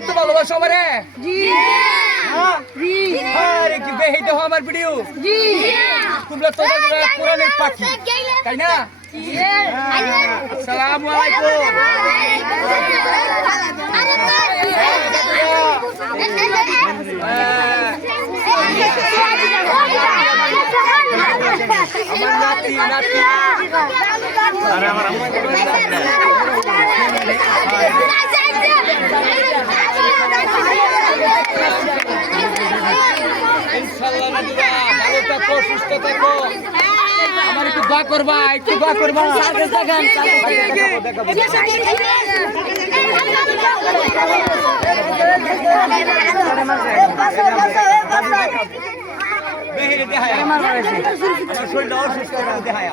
এত ভালোবাসো আমারে আরে কি বেহি দেখো আমার ভিডিও তোমরা তোমরা কোরআনের পাখি তাই না আসসালামু আলাইকুম আমার নাতি নাতি আরে আমার ইনশাআল্লাহ নাতিরা ভালো থাকো সুস্থ থাকো আমার একটু দোয়া করবা সার্কাস দেখান বেহিরে দেখায় আমার শরীরটা অসুস্থ দেখায়